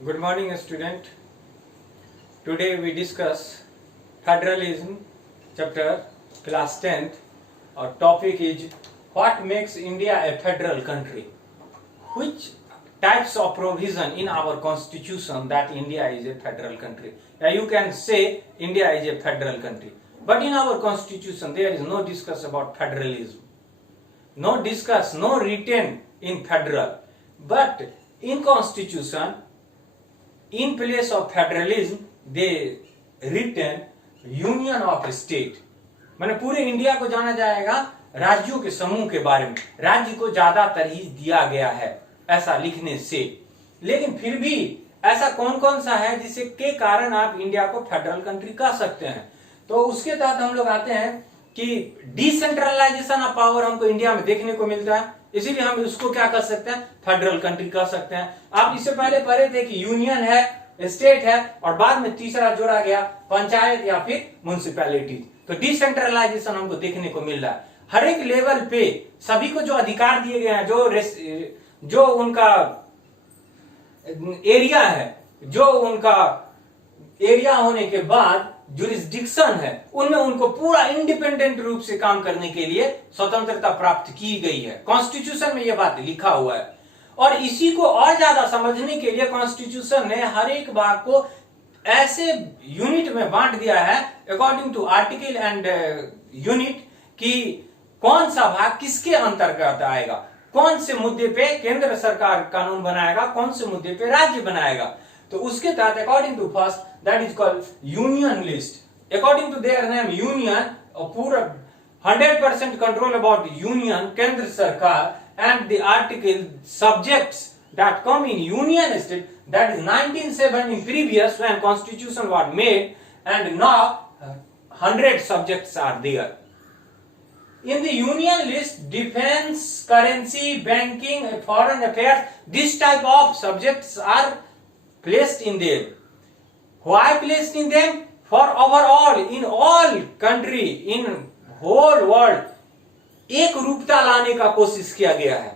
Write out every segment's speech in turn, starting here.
Good morning, student. Today we discuss federalism, chapter class 10th. Our topic is what makes India a federal country. Which types of provision in our constitution that India is a federal country. You can say India is a federal country. But in our constitution there is no discuss about federalism. No written in federal. But in constitution, in place of federalism they written union of state. माने पूरे India को जाना जाएगा राज्यों के समूह के बारे में, राज्य को ज्यादा तरजीह दिया गया है ऐसा लिखने से। लेकिन फिर भी ऐसा कौन कौन सा है जिससे के कारण आप इंडिया को फेडरल कंट्री कह सकते हैं। तो उसके तहत हम लोग आते हैं कि डिसेंट्रलाइजेशन ऑफ पावर हमको इंडिया में देखने को मिलता है, इसीलिए हम उसको क्या कर सकते हैं, फेडरल कंट्री कह सकते हैं। आप इससे पहले पढ़े थे कि यूनियन है, स्टेट है और बाद में तीसरा जोड़ा गया पंचायत या फिर म्युनिसिपैलिटीज। तो डिसेंट्रलाइजेशन हमको देखने को मिल रहा है। हर एक लेवल पे सभी को जो अधिकार दिए गए हैं, जो उनका एरिया है, जो उनका एरिया होने के बाद जुरिस्डिक्शन है, उनमें उनको पूरा इंडिपेंडेंट रूप से काम करने के लिए स्वतंत्रता प्राप्त की गई है। कॉन्स्टिट्यूशन में यह बात लिखा हुआ है। और इसी को और ज्यादा समझने के लिए कॉन्स्टिट्यूशन ने हर एक भाग को ऐसे यूनिट में बांट दिया है according to article and unit कि कौन सा भाग किसके अंतर्गत आएगा, कौन से मुद्दे पे केंद्र सरकार कानून बनाएगा, कौन से मुद्दे पे राज्य बनाएगा। तो उसके तहत according to first that is called union list. According to their name union, पूरा 100% कंट्रोल अबाउट यूनियन केंद्र सरकार and the article subjects that come in union state, that is 1907 in previous when constitution was made, and now 100 subjects are there. In the union list, defense, currency, banking, foreign affairs, this type of subjects are placed in them. Why placed in them? For overall in all country, in whole world, एक रूपता लाने का कोशिश किया गया है।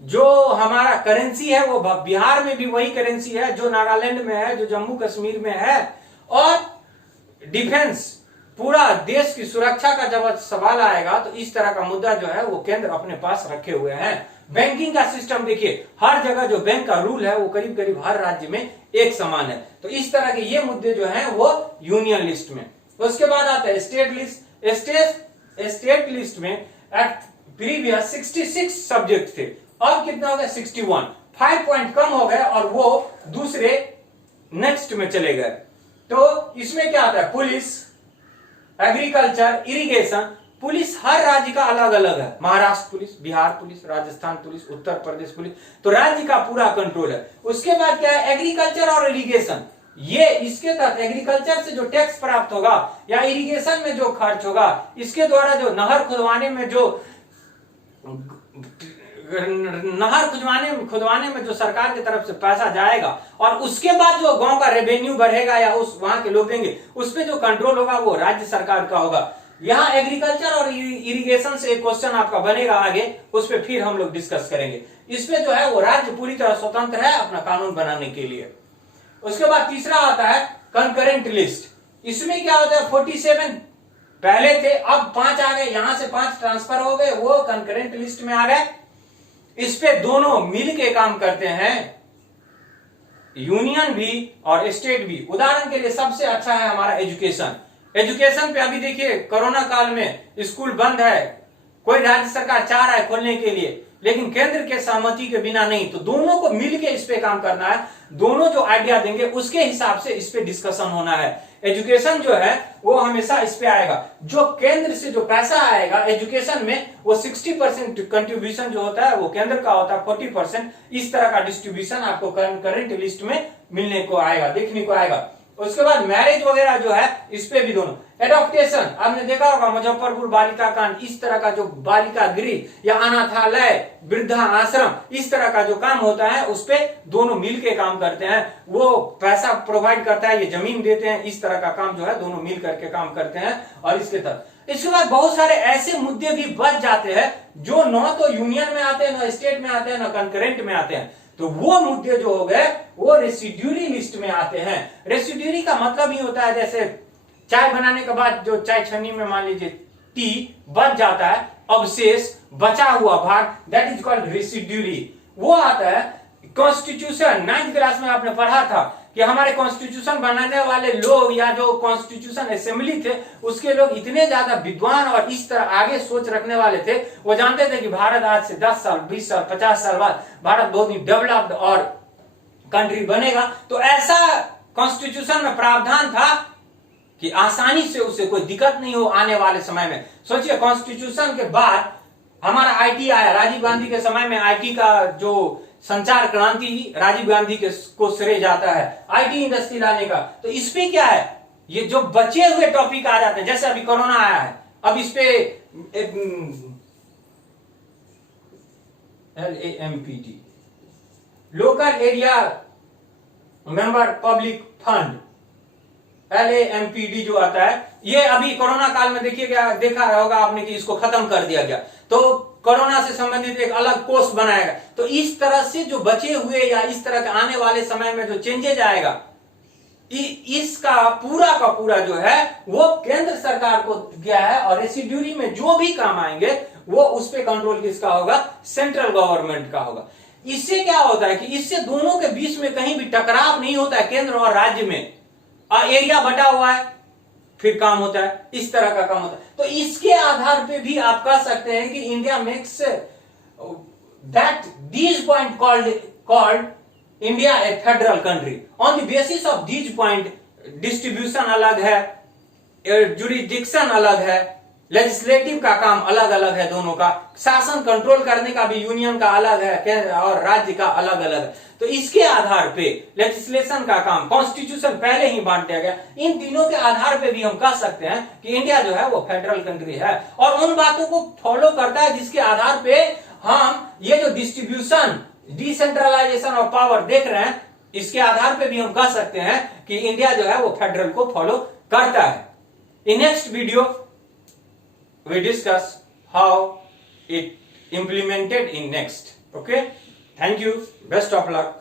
जो हमारा currency है वो बिहार में भी वही करेंसी है जो नागालैंड में है, जो जम्मू कश्मीर में है। और डिफेंस, पूरा देश की सुरक्षा का जब सवाल आएगा तो इस तरह का मुद्दा जो है वो केंद्र अपने पास रखे हुए हैं। बैंकिंग का सिस्टम देखिए, हर जगह जो बैंक का रूल है वो करीब करीब हर राज्य में एक समान है। तो इस तरह के ये मुद्दे जो है वो यूनियन लिस्ट में। उसके बाद आता है स्टेट लिस्ट। स्टेट लिस्ट में एट प्रीवियस 66 सब्जेक्ट थे, अब कितना हो गया 61, 5 पॉइंट कम हो गए और वो दूसरे नेक्स्ट में चले गए। तो इसमें क्या आता है, पुलिस, एग्रीकल्चर, इरिगेशन। पुलिस हर राज्य का अलग अलग है, Maharashtra police, Bihar police, Rajasthan police, Uttar Pradesh police, तो राज्य का पूरा कंट्रोल है। उसके बाद क्या है, एग्रीकल्चर और इरिगेशन। ये इसके तहत एग्रीकल्चर से जो टैक्स प्राप्त होगा या इरिगेशन में जो खर्च होगा, इसके द्वारा जो नहर खुदवाने में जो सरकार की तरफ से पैसा जाएगा और उसके बाद जो गांव का रेवेन्यू बढ़ेगा या उस वहां के लोग देंगे, उस पे जो कंट्रोल होगा वो राज्य सरकार का होगा। यहाँ एग्रीकल्चर और इरिगेशन से एक क्वेश्चन आपका बनेगा आगे, उस पर फिर हम लोग डिस्कस करेंगे। इसमें जो है वो राज्य पूरी तरह स्वतंत्र है अपना कानून बनाने के लिए। उसके बाद तीसरा आता है कंकरेंट लिस्ट। इसमें क्या होता है, 47 पहले थे, अब 5 आ गए, यहां से 5 ट्रांसफर हो गए, वो कंकरेंट लिस्ट में आ गए। इस पे दोनों मिल के काम करते हैं, यूनियन भी और स्टेट भी। उदाहरण के लिए सबसे अच्छा है हमारा एजुकेशन। एजुकेशन पे अभी देखिए कोरोना काल में स्कूल बंद है, कोई राज्य सरकार चाह रहा है खोलने के लिए, लेकिन केंद्र के सहमति के बिना नहीं। तो दोनों को मिलके इस पे काम करना है, दोनों जो आइडिया देंगे उसके हिसाब से इस पे डिस्कशन होना है। एजुकेशन जो है वो हमेशा इस पे आएगा, जो केंद्र से जो पैसा आएगा एजुकेशन में वो 60% कंट्रीब्यूशन जो होता है वो केंद्र का होता है, 40% इस तरह का डिस्ट्रीब्यूशन आपको करंट लिस्ट में मिलने को आएगा, देखने को आएगा। उसके बाद मैरिज वगैरह जो है इस पे भी दोनों। एडॉप्टेशन आपने देखा होगा, मुजफ्फरपुर बालिका कांड, इस तरह का जो बालिका गृह या अनाथालय, वृद्धा आश्रम, इस तरह का जो काम होता है उस पे दोनों मिलके काम करते हैं। वो पैसा प्रोवाइड करता है, ये जमीन देते हैं, इस तरह का काम जो है दोनों मिल करके काम करते हैं। और इसके तहत इसके बाद बहुत सारे ऐसे मुद्दे भी बच जाते हैं जो न तो यूनियन में आते हैं, न स्टेट में आते हैं, न कंकरेंट में आते हैं। तो वो मुद्दे जो हो गए वो रेसिड्यूरी लिस्ट में आते हैं। रेसिड्यूरी का मतलब ही होता है जैसे चाय बनाने के बाद जो चाय छन्नी में मान लीजिए टी बच जाता है, अवशेष बचा हुआ भाग, दैट इज कॉल्ड रेसिड्यूरी। वो आता है कॉन्स्टिट्यूशन। 9th क्लास में आपने पढ़ा था कि हमारे कॉन्स्टिट्यूशन बनाने वाले लोग या जो कॉन्स्टिट्यूशन असेंबली थे उसके लोग इतने ज्यादा विद्वान और इस तरह आगे सोच रखने वाले थे, वो जानते थे कि भारत आज से 10 साल 20 साल 50 साल बाद भारत बहुत ही डेवलप्ड और कंट्री बनेगा। तो ऐसा कॉन्स्टिट्यूशन में प्रावधान था कि आसानी से उसे कोई दिक्कत नहीं हो आने वाले समय में। सोचिए कॉन्स्टिट्यूशन के बाद हमारा आईटी आया, राजीव गांधी के समय में आईटी का जो संचार क्रांति राजीव गांधी को श्रेय जाता है, आईटी इंडस्ट्री लाने का। तो इस पे क्या है, ये जो बचे हुए टॉपिक आ जाते हैं, जैसे अभी कोरोना आया है, अब इस पे LAMPT local area member public fund, LAMPD जो आता है, ये अभी कोरोना काल में देखिए क्या देखा होगा आपने कि इसको खत्म कर दिया गया, तो कोरोना से संबंधित एक अलग कोर्स बनाएगा। तो इस तरह से जो बचे हुए या इस तरह के आने वाले समय में जो चेंजेज आएगा, इसका का पूरा जो है वो केंद्र सरकार को दिया है, और रेसिड्यूरी में जो भी काम आएंगे वो उस पे कंट्रोल किसका होगा, सेंट्रल गवर्नमेंट का होगा। इससे क्या होता है कि इससे दोनों के बीच में कहीं भी टकराव नहीं होता है, केंद्र और राज्य में। एरिया बटा हुआ है फिर काम होता है, इस तरह का काम होता है। तो इसके आधार पे भी आप कह सकते हैं कि India makes that these point called India A federal country on the basis of these point. Distribution अलग है, जुरिडिक्शन अलग है, लेजिस्लेटिव का काम अलग अलग है दोनों का, शासन कंट्रोल करने का भी यूनियन का अलग है और राज्य का अलग अलग है। तो इसके आधार पे लेजिस्लेशन का काम, कॉन्स्टिट्यूशन पहले ही बांट दिया गया। इन तीनों के आधार पे भी हम कह सकते हैं कि इंडिया जो है वो फेडरल कंट्री है, और उन बातों को फॉलो करता है जिसके आधार पे हम ये जो डिस्ट्रीब्यूशन डिसेंट्रलाइजेशन ऑफ पावर देख रहे हैं, इसके आधार पे भी हम कह सकते हैं कि इंडिया जो है वो फेडरल को फॉलो करता है। In next video we discuss how it implemented in next. Okay, thank you, best of luck.